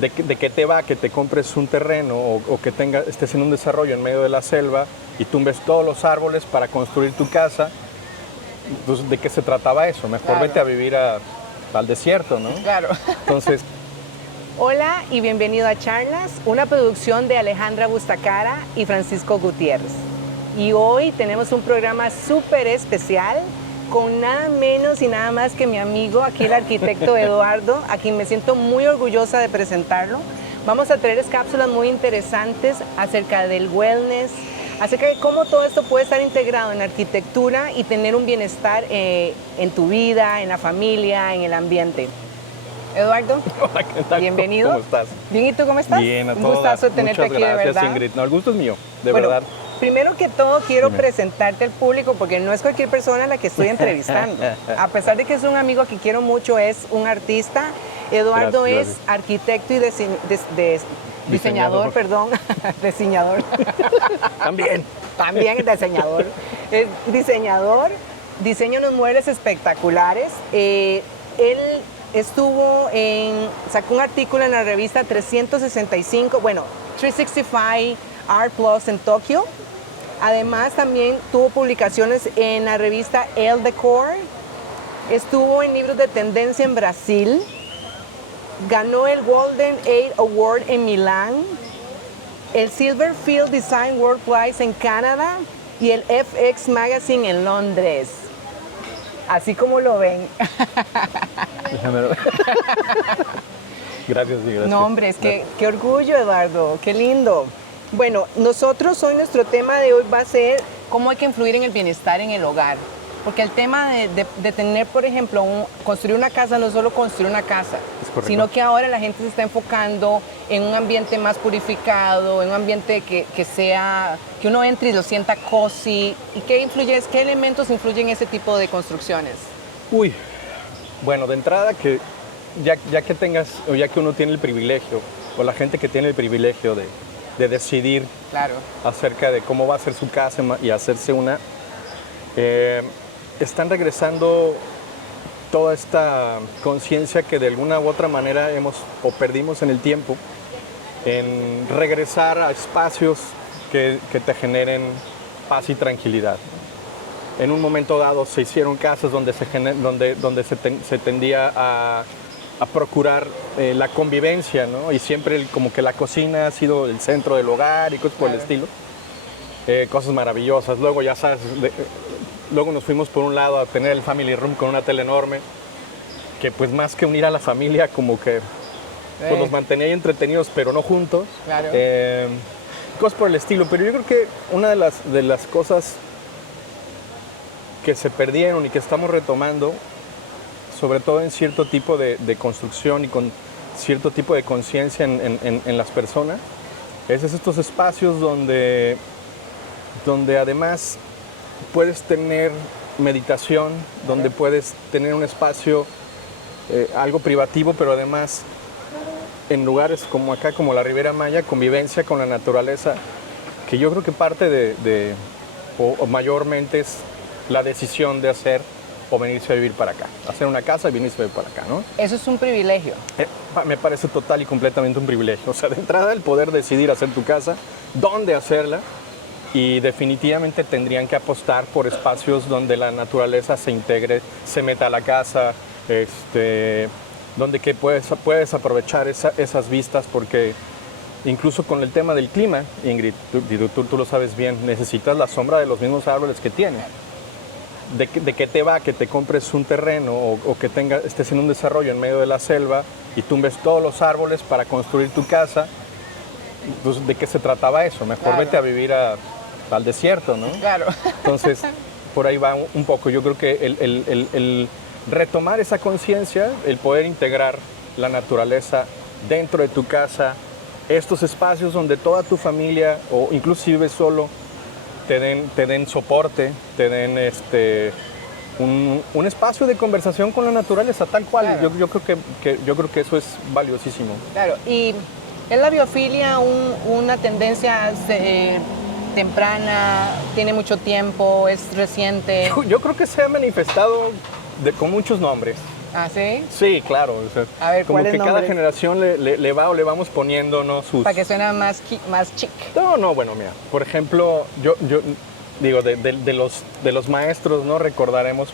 de qué te va que te compres un terreno o que estés en un desarrollo en medio de la selva y tumbes todos los árboles para construir tu casa. Entonces, ¿de qué se trataba eso? Mejor Claro. vete a vivir al desierto, ¿no? Claro. Entonces, Hola y bienvenido a Charlas, una producción de Alejandra Bustacara y Francisco Gutiérrez. Y hoy tenemos un programa súper especial con nada menos y nada más que mi amigo, aquí el arquitecto Eduardo, a quien me siento muy orgullosa de presentarlo. Vamos a traerles cápsulas muy interesantes acerca del wellness, acerca de cómo todo esto puede estar integrado en arquitectura y tener un bienestar en tu vida, en la familia, en el ambiente. Eduardo, hola, ¿qué tal? bienvenido. ¿Cómo estás? Bien, ¿y tú cómo estás? Bien, a Un todas. gustazo tenerte Muchas aquí, gracias, de verdad. Ingrid. No, el gusto es mío, de Bueno, verdad. primero que todo quiero Dime. presentarte al público porque no es cualquier persona a la que estoy entrevistando. A pesar de que es un amigo que quiero mucho, es un artista. Eduardo Gracias, es gracias. arquitecto y diseñador, perdón, diseñador. También. También diseñador. Es diseñador, diseña unos muebles espectaculares. Él sacó un artículo en la revista 365 Art Plus en Tokio. Además también tuvo publicaciones en la revista Elle Decor. Estuvo en libros de tendencia en Brasil. Ganó el Golden Age Award en Milán, el Silver Field Design World Prize en Canadá y el FX Magazine en Londres. Así como lo ven. Déjame ver. Gracias, sí, gracias. No, hombre, es que qué orgullo, Eduardo, qué lindo. Bueno, hoy nuestro tema de hoy va a ser cómo hay que influir en el bienestar en el hogar. Porque el tema de tener, por ejemplo, construir una casa no es solo construir una casa, Es correcto. sino que ahora la gente se está enfocando en un ambiente más purificado, en un ambiente que uno entre y lo sienta cozy. ¿Y qué elementos influyen en ese tipo de construcciones? Uy, bueno, de entrada que ya que tengas, o ya que uno tiene el privilegio, o la gente que tiene el privilegio de decidir Claro. acerca de cómo va a ser su casa y hacerse una, están regresando toda esta conciencia que de alguna u otra manera perdimos en el tiempo, en regresar a espacios que te generen paz y tranquilidad. En un momento dado se hicieron casas donde se tendía a procurar la convivencia, ¿no? Y siempre como que la cocina ha sido el centro del hogar y cosas por el Claro. estilo. Cosas maravillosas. Luego ya sabes, luego nos fuimos por un lado a tener el family room con una tele enorme, que pues más que unir a la familia como que pues nos mantenía ahí entretenidos pero no juntos. Claro. Cosas por el estilo. Pero yo creo que una de las cosas que se perdieron y que estamos retomando, sobre todo en cierto tipo de construcción y con cierto tipo de conciencia en las personas, es estos espacios donde además puedes tener meditación, donde puedes tener un espacio algo privativo, pero además en lugares como acá, como la Riviera Maya, convivencia con la naturaleza, que yo creo que parte o mayormente es la decisión de hacer o venirse a vivir para acá, hacer una casa y venirse a vivir para acá, ¿no? Eso es un privilegio. Me parece total y completamente un privilegio. O sea, de entrada el poder decidir hacer tu casa, dónde hacerla, y definitivamente tendrían que apostar por espacios donde la naturaleza se integre, se meta a la casa, donde que puedes aprovechar esas vistas, porque incluso con el tema del clima, Ingrid, tú lo sabes bien, necesitas la sombra de los mismos árboles que tienes. ¿De qué te va que te compres un terreno o que estés en un desarrollo en medio de la selva y tumbes todos los árboles para construir tu casa? Entonces, ¿de qué se trataba eso? Mejor Claro. vete a vivir al desierto, ¿no? Claro. Entonces, por ahí va un poco. Yo creo que el retomar esa conciencia, el poder integrar la naturaleza dentro de tu casa, estos espacios donde toda tu familia, o inclusive solo, te den soporte, te den un espacio de conversación con la naturaleza, tal cual. Claro. Yo creo que eso es valiosísimo. Claro, y ¿es la biofilia una tendencia temprana, tiene mucho tiempo, es reciente? Yo creo que se ha manifestado con muchos nombres. ¿Ah, sí? Sí, claro. O sea, A ver, como ¿cuáles que cada nombres? generación le va o le vamos poniendo, ¿no? Sus... Para que suene más, más chic. No, bueno, mira, por ejemplo, yo digo, de los maestros, ¿no? Recordaremos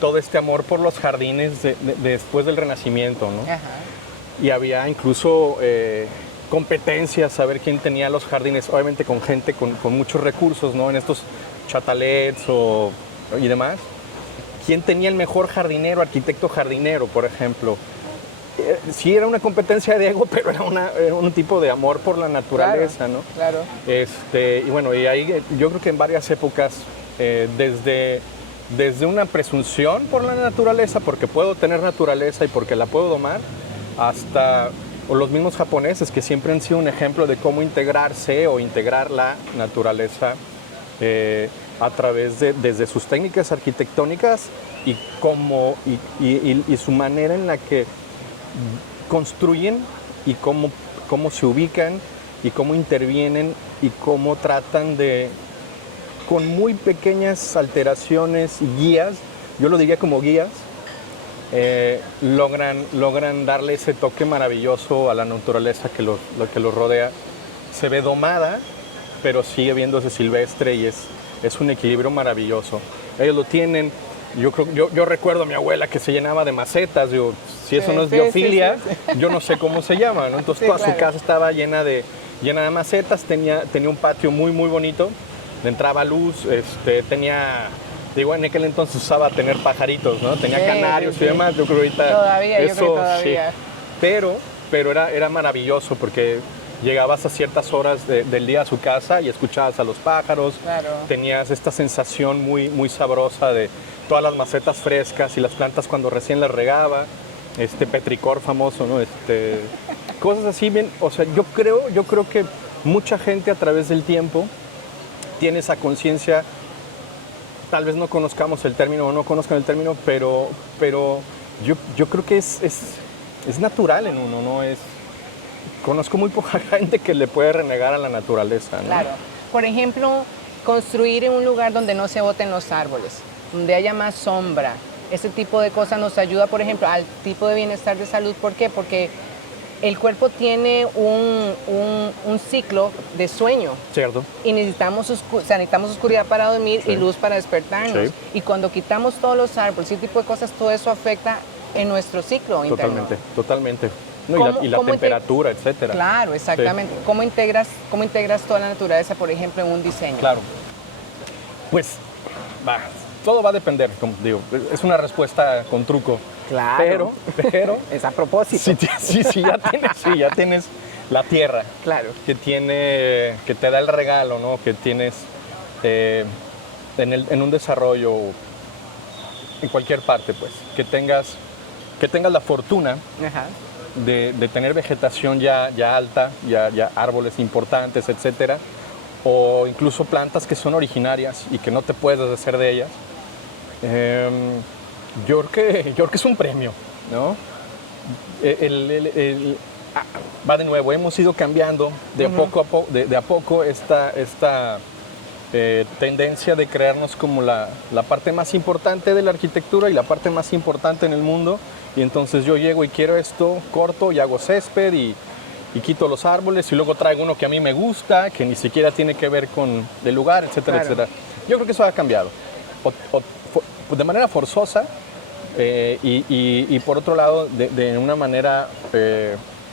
todo este amor por los jardines después del Renacimiento, ¿no? Ajá. Y había incluso competencias, a ver quién tenía los jardines, obviamente con gente con muchos recursos, ¿no? En estos chatalets y demás. ¿Quién tenía el mejor jardinero, arquitecto jardinero, por ejemplo? Sí era una competencia de ego, pero era un tipo de amor por la naturaleza, Claro, ¿no? claro. Y bueno, y ahí yo creo que en varias épocas, desde una presunción por la naturaleza, porque puedo tener naturaleza y porque la puedo domar, hasta o los mismos japoneses que siempre han sido un ejemplo de cómo integrarse o integrar la naturaleza a través desde sus técnicas arquitectónicas y, y su manera en la que construyen y cómo se ubican y cómo intervienen y cómo tratan de, con muy pequeñas alteraciones y guías, yo lo diría como guías, logran darle ese toque maravilloso a la naturaleza que los rodea. Se ve domada, pero sigue viéndose silvestre y es un equilibrio maravilloso. Ellos lo tienen. Yo recuerdo a mi abuela que se llenaba de macetas. Digo, si eso no es biofilia, yo no sé cómo se llama, ¿no? Entonces toda su casa estaba llena de macetas, tenía un patio muy, muy bonito, le entraba luz, digo, en aquel entonces usaba tener pajaritos, ¿no? Tenía canarios y demás. Yo creo ahorita todavía, eso, yo creo que todavía. Sí. Pero era maravilloso porque llegabas a ciertas horas del día a su casa y escuchabas a los pájaros. Claro. Tenías esta sensación muy, muy sabrosa de todas las macetas frescas y las plantas cuando recién las regaba. Petricor famoso, ¿no? Cosas así bien. O sea, yo creo que mucha gente a través del tiempo tiene esa conciencia. Tal vez no conozcamos el término o no conozcan el término, pero yo creo que es natural en uno, ¿no? Conozco muy poca gente que le puede renegar a la naturaleza, ¿no? Claro. Por ejemplo, construir en un lugar donde no se boten los árboles, donde haya más sombra. Ese tipo de cosas nos ayuda, por ejemplo, al tipo de bienestar de salud. ¿Por qué? Porque el cuerpo tiene un ciclo de sueño. Cierto. Y necesitamos oscuridad para dormir, sí, y luz para despertarnos. Sí. Y cuando quitamos todos los árboles, ese tipo de cosas, todo eso afecta en nuestro ciclo interno. Totalmente. No, y la temperatura, etcétera. Claro, exactamente. Sí. ¿Cómo integras toda la naturaleza, por ejemplo, en un diseño? Claro. Pues, todo va a depender, como digo. Es una respuesta con truco. Claro. Pero es a propósito. Sí, ya tienes la tierra. Claro. Que te da el regalo, ¿no? Que tienes en un desarrollo, en cualquier parte, pues. Que tengas la fortuna. Ajá. De tener vegetación ya alta, ya árboles importantes, etcétera, o incluso plantas que son originarias y que no te puedes deshacer de ellas. Yo creo que es un premio, ¿no? Va de nuevo, hemos ido cambiando de a poco esta tendencia de crearnos como la parte más importante de la arquitectura y la parte más importante en el mundo. Y entonces yo llego y quiero esto, corto y hago césped y quito los árboles y luego traigo uno que a mí me gusta, que ni siquiera tiene que ver con el lugar, etcétera, claro, etcétera. Yo creo que eso ha cambiado. De manera forzosa y por otro lado de una manera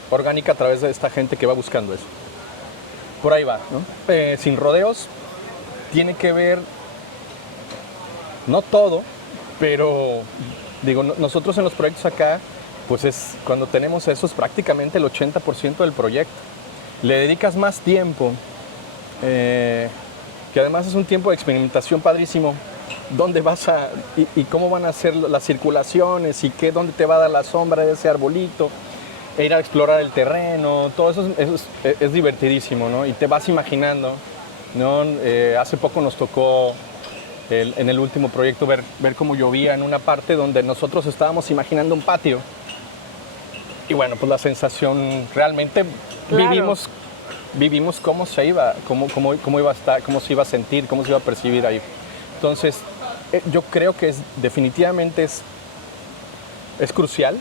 orgánica a través de esta gente que va buscando eso. Por ahí va, ¿no? Sin rodeos, tiene que ver, no todo, pero digo, nosotros en los proyectos acá, pues cuando tenemos eso es prácticamente el 80% del proyecto. Le dedicas más tiempo, que además es un tiempo de experimentación padrísimo. ¿Dónde vas y cómo van a ser las circulaciones y dónde te va a dar la sombra de ese arbolito? E ir a explorar el terreno, todo eso es divertidísimo, ¿no? Y te vas imaginando, ¿no? Hace poco nos tocó en el último proyecto ver cómo llovía en una parte donde nosotros estábamos imaginando un patio. Y bueno, pues la sensación realmente, claro, vivimos cómo se iba, cómo iba a estar, cómo se iba a sentir, cómo se iba a percibir ahí. Entonces, yo creo que definitivamente es crucial,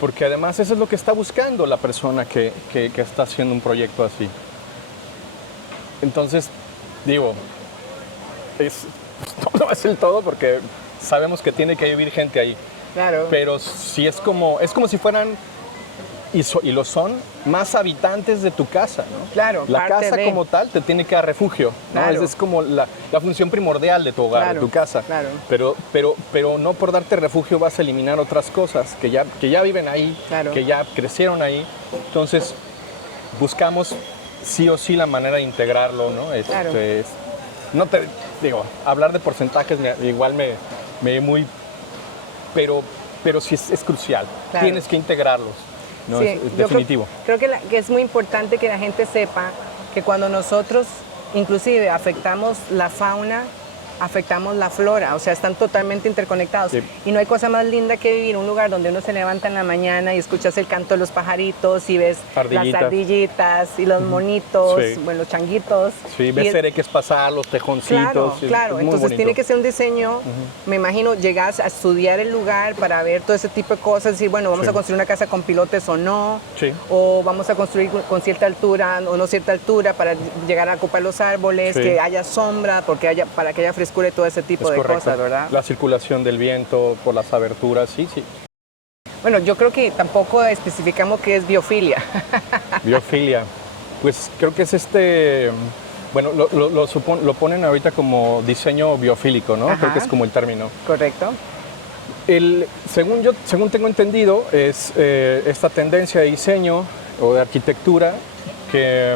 porque además eso es lo que está buscando la persona que está haciendo un proyecto así. Entonces, digo, no es el todo porque sabemos que tiene que vivir gente ahí. Claro. Pero sí es como si fueran, y lo son, más habitantes de tu casa, ¿no? Claro, la parte casa de... como tal te tiene que dar refugio, ¿no? Claro. Es como la función primordial de tu hogar, Claro, de tu casa. claro. Pero no por darte refugio vas a eliminar otras cosas que ya viven ahí, Claro. que ya crecieron ahí. Entonces, buscamos sí o sí la manera de integrarlo, ¿no? Claro. No te digo, hablar de porcentajes igual me muy... Pero sí es crucial. Claro. Tienes que integrarlos. No, Sí, es yo definitivo. Creo que es muy importante que la gente sepa que cuando nosotros inclusive afectamos la fauna, afectamos la flora, o sea, están totalmente interconectados. Sí. Y no hay cosa más linda que vivir en un lugar donde uno se levanta en la mañana y escuchas el canto de los pajaritos y ves Ardillitas. las ardillitas y los monitos, Sí. bueno, los changuitos. Sí, ves cereques pasar, los tejoncitos. Claro, sí, claro. es muy Entonces bonito. tiene que ser un diseño, me imagino, llegas a estudiar el lugar para ver todo ese tipo de cosas, decir, bueno, vamos Sí. a construir una casa con pilotes o no, Sí. o vamos a construir con cierta altura o no cierta altura para llegar a ocupar los árboles, Sí. que haya sombra, para que haya frescura y todo ese tipo Es de correcto. cosas, ¿verdad? La circulación del viento por las aberturas, sí. Bueno, yo creo que tampoco especificamos qué es biofilia. Biofilia. Pues creo que es bueno, lo ponen ahorita como diseño biofílico, ¿no? Ajá. Creo que es como el término. ¿Correcto? Según tengo entendido, es esta tendencia de diseño o de arquitectura que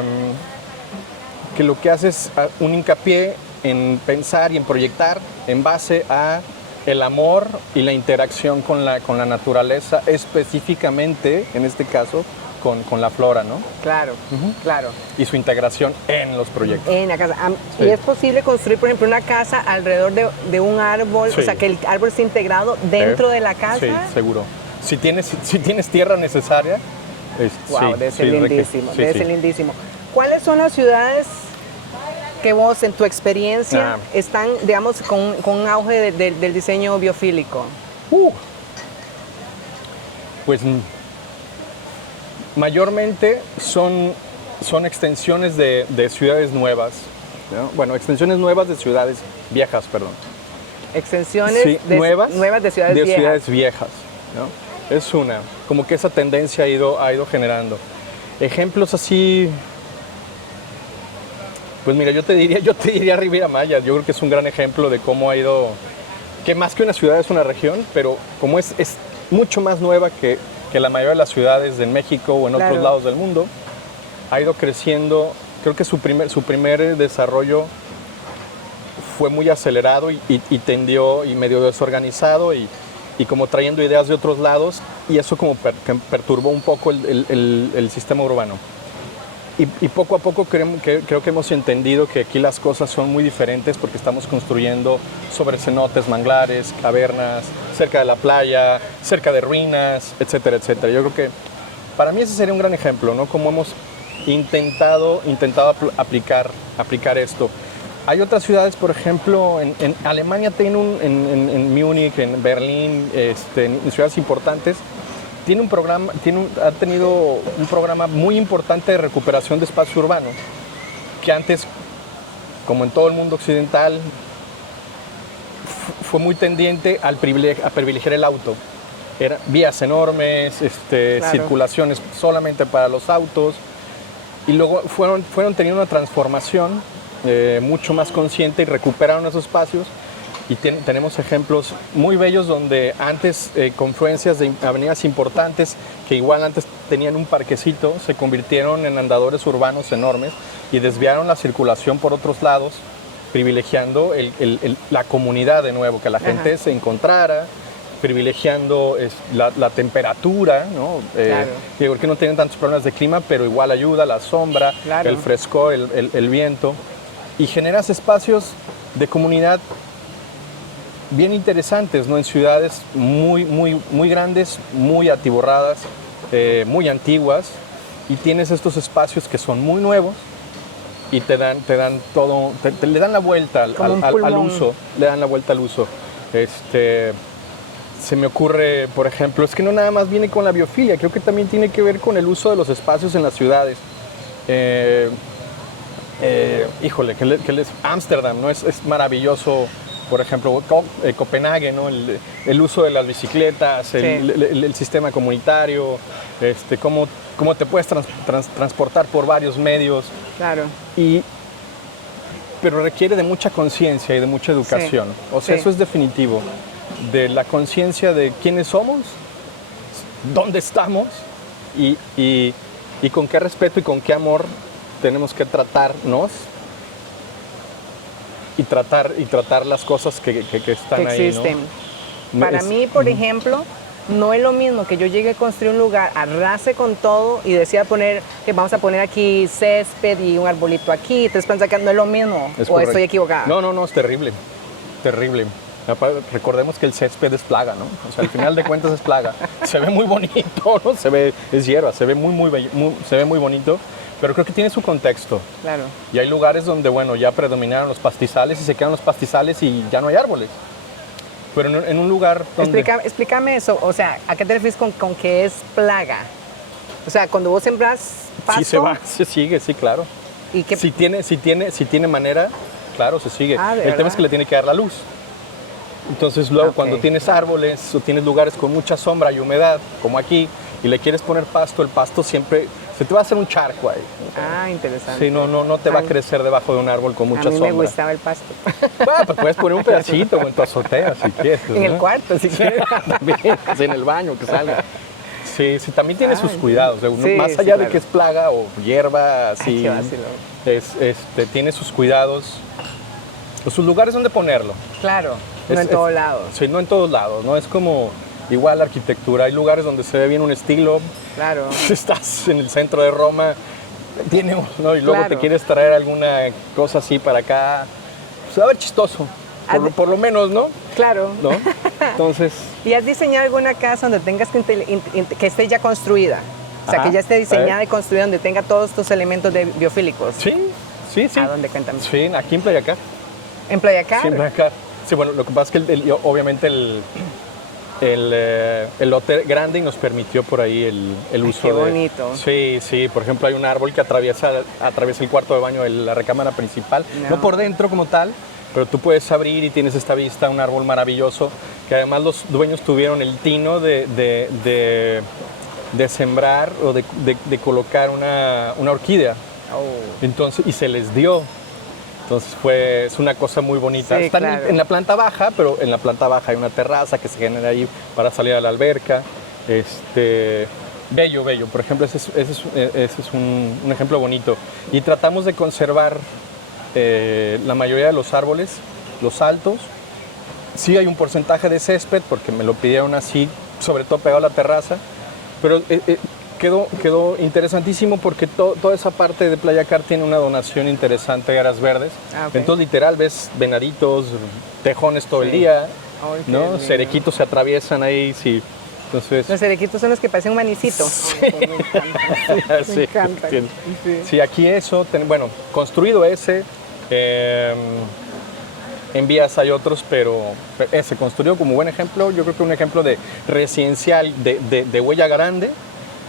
lo que hace es un hincapié en pensar y en proyectar en base a el amor y la interacción con la naturaleza, específicamente, en este caso, con la flora, ¿no? Claro, claro. Y su integración en los proyectos. En la casa. Sí. Y es posible construir, por ejemplo, una casa alrededor de un árbol, Sí. o sea, que el árbol esté integrado dentro de la casa. Sí, seguro. Si tienes tierra necesaria, Wow, sí, debe ser sí, lindísimo, sí, debe sí. ser lindísimo. ¿Cuáles son las ciudades que vos, en tu experiencia, están, digamos, con un auge del diseño biofílico? Pues mayormente son extensiones de ciudades nuevas, ¿no? Bueno, extensiones nuevas de ciudades viejas, perdón. Extensiones Sí, nuevas de ciudades viejas. ciudades viejas, ¿no? Es una, como que esa tendencia ha ido generando. Ejemplos así, pues mira, yo te diría Riviera Maya. Yo creo que es un gran ejemplo de cómo ha ido, que más que una ciudad es una región, pero como es mucho más nueva que la mayoría de las ciudades de México o en Claro. otros lados del mundo, ha ido creciendo. Creo que su primer desarrollo fue muy acelerado y tendió y medio desorganizado y como trayendo ideas de otros lados, y eso como que perturbó un poco el sistema urbano. Y poco a poco creo que hemos entendido que aquí las cosas son muy diferentes porque estamos construyendo sobre cenotes, manglares, cavernas, cerca de la playa, cerca de ruinas, etcétera, etcétera. Yo creo que para mí ese sería un gran ejemplo, ¿no? Cómo hemos intentado aplicar esto. Hay otras ciudades, por ejemplo, en Alemania tiene en Múnich, en Berlín, en ciudades importantes, ha tenido un programa muy importante de recuperación de espacio urbano, que antes, como en todo el mundo occidental, fue muy tendiente a privilegiar el auto. Eran vías enormes, Claro. circulaciones solamente para los autos, y luego fueron teniendo una transformación mucho más consciente y recuperaron esos espacios. Y tenemos ejemplos muy bellos donde antes confluencias de avenidas importantes que igual antes tenían un parquecito, se convirtieron en andadores urbanos enormes y desviaron la circulación por otros lados, privilegiando la comunidad de nuevo, que la gente se encontrara, privilegiando la temperatura, ¿no? Claro. Digo que no tienen tantos problemas de clima, pero igual ayuda la sombra, Claro. el frescor, el viento, y generas espacios de comunidad bien interesantes, ¿no? En ciudades muy grandes, muy atiborradas, muy antiguas, y tienes estos espacios que son muy nuevos y te dan todo, le dan la vuelta al Como un pulmón. uso, le dan la vuelta al uso. Se me ocurre, por ejemplo, es que no nada más viene con la biofilia, creo que también tiene que ver con el uso de los espacios en las ciudades. Híjole, Ámsterdam, ¿no? Es maravilloso, por ejemplo, Copenhague, ¿no? El uso de las bicicletas, Sí. el sistema comunitario, cómo te puedes transportar por varios medios, Claro. pero requiere de mucha conciencia y de mucha educación. Sí, O sea, sí. eso es definitivo, de la conciencia de quiénes somos, dónde estamos y con qué respeto y con qué amor tenemos que tratarnos y tratar las cosas que están Que ahí, existen. ¿no? Para mí, por ejemplo, no es lo mismo que yo llegue a construir un lugar, arrase con todo y decida poner que vamos a poner aquí césped y un arbolito aquí, entonces piensa que no es lo mismo, Es o correcto. estoy equivocada. No, es terrible, terrible. Recordemos que el césped es plaga, ¿no? O sea, al final de cuentas es plaga. Se ve muy bonito, ¿no? Es hierba, se ve se ve muy bonito, pero creo que tiene su contexto. Claro. Y hay lugares donde, bueno, ya predominaron los pastizales y se quedan los pastizales y ya no hay árboles. Pero en un lugar donde... Explícame eso, o sea, ¿a qué te refieres con que es plaga? O sea, cuando vos sembras pasto... Sí se va, se sigue, sí, claro. ¿Y qué? Si tiene manera, claro, se sigue. Ah, ¿de El tema verdad? es que le tiene que dar la luz. Entonces luego Ok. cuando tienes árboles o tienes lugares con mucha sombra y humedad, como aquí, y le quieres poner pasto, el pasto siempre se te va a hacer un charco ahí. Ah, interesante. Sí, no te va a Ay, crecer debajo de un árbol con mucha a mí sombra. me gustaba el pasto. Bueno, pues puedes poner un pedacito en tu azotea si quieres. En el ¿no? cuarto, si quieres. También, sí, en el baño, que salga. Sí, también tiene sus Ay, cuidados. sí, Más sí, allá de claro. que es plaga o hierba, así, qué vacilón. tiene sus cuidados, sus lugares donde ponerlo. Claro, no en todos lados. Sí, no en todos lados, ¿no? Es como igual la arquitectura. Hay lugares donde se ve bien un estilo. Claro. Estás en el centro de Roma, ¿no? Y luego Claro. te quieres traer alguna cosa así para acá. Pues va a ver chistoso, por lo menos, ¿no? Claro. ¿No? Entonces, ¿Y has diseñado alguna casa donde tengas que esté ya construida? O sea, Ajá, que ya esté a diseñada ver. y construida donde tenga todos estos elementos biofílicos. sí. ¿A dónde? Cuéntame. Sí, aquí en Playa Car. ¿En Playa Car? Sí, en Playa Car. Sí, bueno, lo que pasa es que obviamente el lote grande y nos permitió por ahí el uso qué de... bonito. Sí, por ejemplo hay un árbol que atraviesa el cuarto de baño de la recámara principal, no por dentro como tal, pero tú puedes abrir y tienes esta vista, un árbol maravilloso, que además los dueños tuvieron el tino de sembrar o de colocar una orquídea. Oh. Entonces, y se les dio. Entonces es una cosa muy bonita. Sí, Están claro. en la planta baja, pero en la planta baja hay una terraza que se genera ahí para salir a la alberca. Bello. Por ejemplo, ese es un ejemplo bonito. Y tratamos de conservar la mayoría de los árboles, los altos. Sí hay un porcentaje de césped, porque me lo pidieron así, sobre todo pegado a la terraza. Pero quedó interesantísimo porque toda esa parte de Playa Car tiene una donación interesante de áreas verdes. Ah, ok. Entonces, literal, ves venaditos, tejones todo el Sí. día, Ay, qué ¿no? lindo. Cerequitos se atraviesan ahí, sí. Entonces, Los cerequitos son los que parecen un manicito. Ay, me encanta. sí, Me encanta. sí. Sí. Sí, aquí eso, bueno, construido ese, en vías hay otros, pero ese construido como buen ejemplo, yo creo que un ejemplo de residencial de huella grande,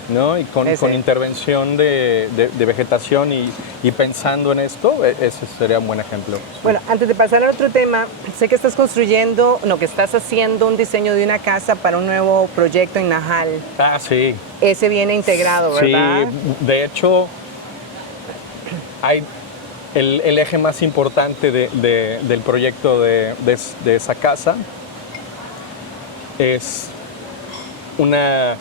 ¿no? Y con intervención de vegetación y pensando en esto, ese sería un buen ejemplo. Sí. Bueno, antes de pasar al otro tema, sé que estás que estás haciendo un diseño de una casa para un nuevo proyecto en Najal. Ah, sí. Ese viene integrado, ¿verdad? Sí, de hecho, hay el eje más importante del proyecto de esa casa es una,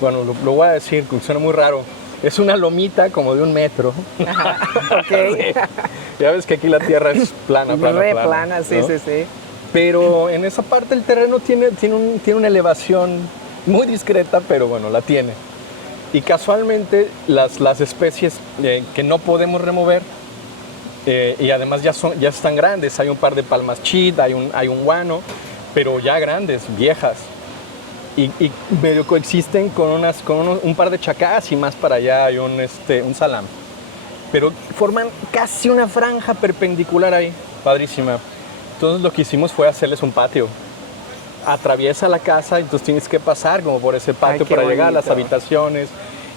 bueno, lo voy a decir, suena muy raro, es una lomita como de 1 metro. Ajá, ok. Ya ves que aquí la tierra es plana. Re plana, sí, ¿no? sí, sí. Pero en esa parte el terreno tiene una elevación muy discreta, pero bueno, la tiene. Y casualmente las especies que no podemos remover, y además ya están grandes, hay un par de palmas chit, hay un guano, pero ya grandes, viejas. Y medio coexisten con un par de chacás y más para allá hay un salam. Pero forman casi una franja perpendicular ahí, padrísima. Entonces lo que hicimos fue hacerles un patio. atraviesa la casa y entonces tienes que pasar como por ese patio Ay, qué para llegar a las bonito. habitaciones.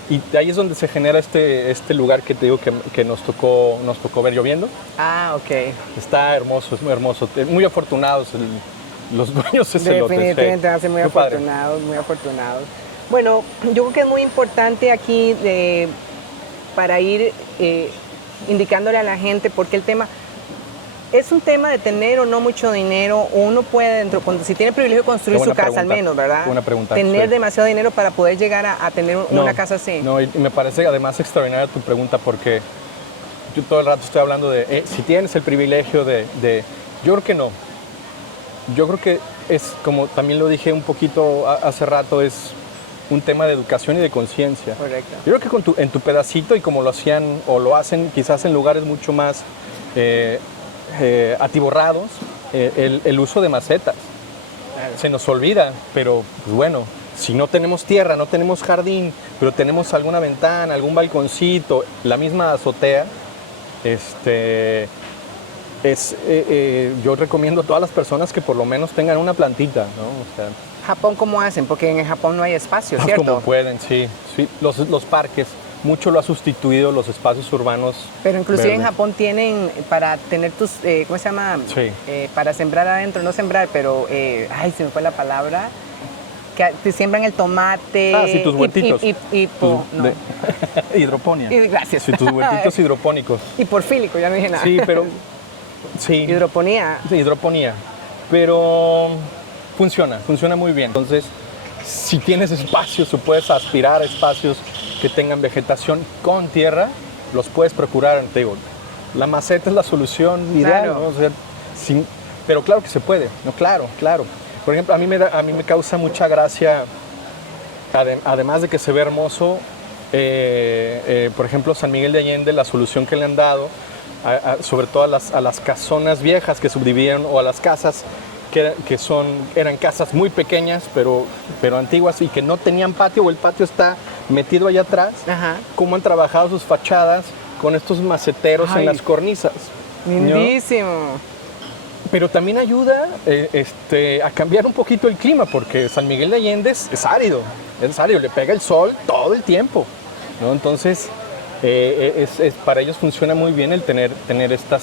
Y de ahí es donde se genera este lugar que te digo que nos tocó ver lloviendo. Ah, ok. Está hermoso, es muy hermoso. Muy afortunados los dueños de ese lote. Definitivamente Sí. van a ser muy Muy padre. afortunados, muy afortunados. Bueno, yo creo que es muy importante aquí para ir indicándole a la gente, porque el tema es un tema de tener o no mucho dinero. Uno puede, si tiene el privilegio de construir Qué su buena casa al pregunta. menos, ¿verdad? Qué buena pregunta, Tener sí. demasiado dinero para poder llegar a tener una casa así. No, y me parece además extraordinaria tu pregunta porque yo todo el rato estoy hablando de si tienes el privilegio yo creo que no. Yo creo que es, como también lo dije un poquito hace rato, es un tema de educación y de conciencia. Correcto. Yo creo que en tu pedacito, y como lo hacían o lo hacen quizás en lugares mucho más atiborrados, el uso de macetas. Claro. Se nos olvida, pero pues bueno, si no tenemos tierra, no tenemos jardín, pero tenemos alguna ventana, algún balconcito, la misma azotea, yo recomiendo a todas las personas que por lo menos tengan una plantita, ¿no? O sea, Japón, ¿cómo hacen? Porque en Japón no hay espacio, ¿cierto? como pueden, sí. Los parques, mucho lo ha sustituido los espacios urbanos. Pero inclusive en verdes. Japón tienen para tener tus, ¿cómo se llama? Sí. Para sembrar adentro, no sembrar, pero, ay, se me fue la palabra, que te siembran el tomate. Ah, sí, tus huertitos. No. Hidroponía. Gracias. Sí, tus huertitos hidropónicos. Y porfílico, ya no dije nada. Sí, pero... Sí. Hidroponía. Sí, hidroponía. Pero funciona muy bien. Entonces, si tienes espacios o puedes aspirar a espacios que tengan vegetación con tierra, los puedes procurar. Te digo, la maceta es la solución ideal, Claro. ¿no? O sea, pero claro que se puede, ¿no? Claro. Por ejemplo, a mí me causa mucha gracia, además de que se ve hermoso, por ejemplo, San Miguel de Allende, la solución que le han dado, sobre todo a las casonas viejas que subdividieron, o a las casas que eran casas muy pequeñas pero antiguas y que no tenían patio, o el patio está metido allá atrás. Ajá. Cómo han trabajado sus fachadas con estos maceteros Ay. en las cornisas, ¿no? Lindísimo. Pero también ayuda a cambiar un poquito el clima, porque San Miguel de Allende es árido, le pega el sol todo el tiempo, ¿no? Entonces, para ellos funciona muy bien el tener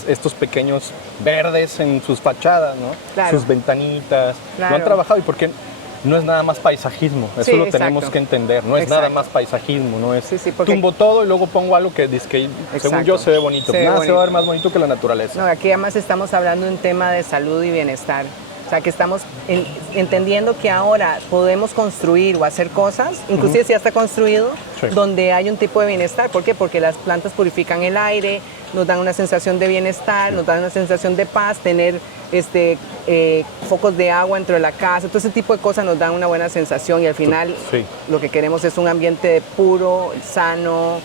estos pequeños verdes en sus fachadas, ¿no? Claro. Sus ventanitas. Claro. Lo han trabajado, y porque no es nada más paisajismo, eso Sí, lo exacto. tenemos que entender, no es Exacto. nada más paisajismo, no es Sí, porque- tumbo todo y luego pongo algo que dice que según yo se ve bonito. Se ve Nada se va a ver bonito. más bonito que la naturaleza. No, aquí además estamos hablando de un tema de salud y bienestar. O sea, que estamos entendiendo que ahora podemos construir o hacer cosas, inclusive si ya está construido, Sí. donde hay un tipo de bienestar. ¿Por qué? Porque las plantas purifican el aire, nos dan una sensación de bienestar, nos dan una sensación de paz, tener focos de agua dentro de la casa, todo ese tipo de cosas nos dan una buena sensación, y al final Sí. lo que queremos es un ambiente puro, sano,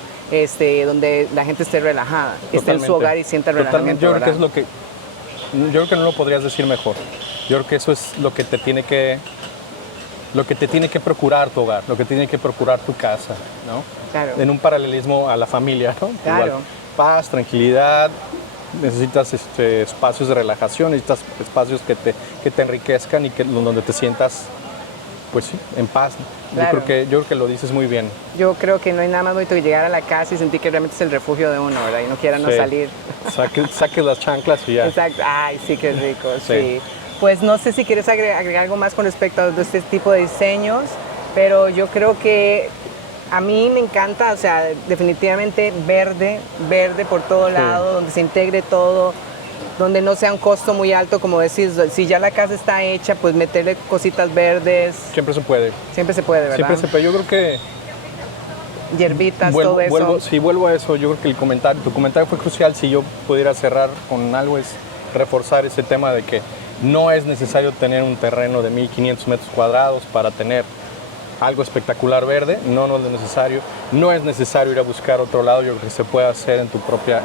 donde la gente esté relajada, que esté en su Totalmente. hogar y sienta Totalmente. relajamiento. Yo creo que ¿verdad? yo creo que no lo podrías decir mejor. Yo creo que eso es lo que te tiene que procurar tu hogar, lo que tiene que procurar tu casa, ¿no? Claro. En un paralelismo a la familia, ¿no? Claro. Igual, paz, tranquilidad, necesitas espacios de relajación, necesitas espacios que te enriquezcan y donde te sientas, pues sí, en paz. Claro. Yo creo que lo dices muy bien. Yo creo que no hay nada más bonito que llegar a la casa y sentir que realmente es el refugio de uno, ¿verdad? Y no quiera no Sí. salir. Saques las chanclas y ya. Exacto. Ay, sí, qué rico, sí. Sí. Pues no sé si quieres agregar algo más con respecto a este tipo de diseños, pero yo creo que a mí me encanta, o sea, definitivamente verde por todo lado, donde se integre todo, donde no sea un costo muy alto, como decís, si ya la casa está hecha, pues meterle cositas verdes, Siempre se puede. siempre se puede, ¿verdad? Siempre se puede. Yo creo que Hierbitas, todo eso. vuelvo a eso. Yo creo que tu comentario fue crucial. Si yo pudiera cerrar con algo, es reforzar ese tema de que no es necesario tener un terreno de 1.500 metros cuadrados para tener algo espectacular verde. No es necesario. No es necesario ir a buscar otro lado. Yo creo que se puede hacer en tu propia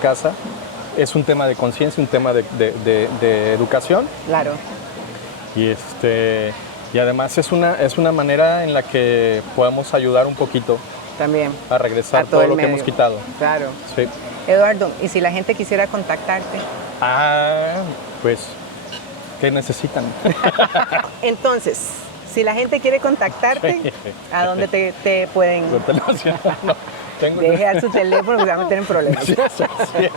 casa. Es un tema de conciencia, un tema de educación. Claro. Y además es una manera en la que podemos ayudar un poquito También. a regresar A todo todo el lo que medio. hemos quitado. Claro. Sí. Eduardo, y si la gente quisiera contactarte, Pues ¿Qué necesitan? Entonces, si la gente quiere contactarte, ¿a dónde te pueden? Por teléfono, no, tengo- Dejar su teléfono porque se van a meter en problemas. Sí, sí, sí.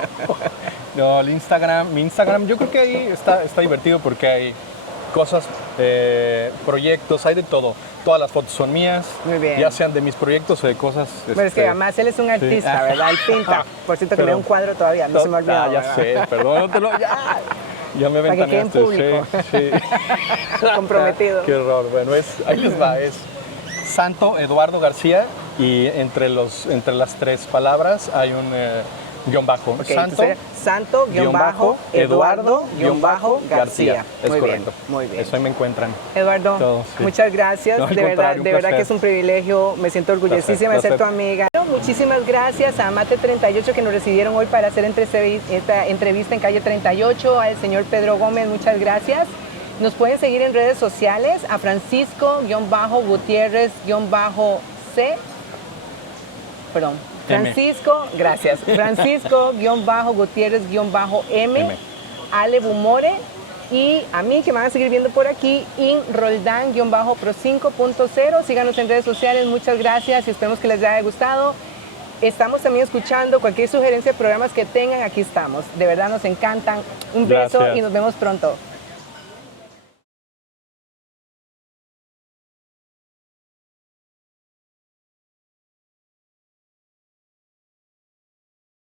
No, mi Instagram, yo creo que ahí está divertido porque hay cosas, proyectos, hay de todo. Todas las fotos son mías, Muy bien. ya sean de mis proyectos o de cosas. Pero es que además él es un artista, sí. ¿verdad? Él pinta. Por cierto, que Pero- veo un cuadro todavía, no se me ha olvidado. Ya ¿verdad? sé, perdón, ya me Para que quede en ventaneaste. público. Sí, sí. Comprometido. Qué horror. Bueno, ahí les va, es Santo Eduardo García y entre las tres palabras hay un guión bajo. Ok, Santo, entonces, Santo-Eduardo-García. Es Muy correcto. bien, muy bien. Eso ahí me encuentran. Verdad, Todo, sí. muchas gracias. No, al de contrario, un verdad que placer. es un privilegio. Me siento orgullosísima de ser tu Placer. amiga. Muchísimas gracias a Mate 38 que nos recibieron hoy para hacer esta entrevista en calle 38. Al señor Pedro Gómez, muchas gracias. Nos pueden seguir en redes sociales a Francisco-Gutiérrez-C. Perdón. Francisco, gracias. Francisco-Gutiérrez-M. Ale Bumore. Y a mí, que me van a seguir viendo por aquí, in Roldán-Pro 5.0. Síganos en redes sociales, muchas gracias y esperemos que les haya gustado. Estamos también escuchando cualquier sugerencia de programas que tengan, aquí estamos. De verdad nos encantan. Un beso Gracias. y nos vemos pronto.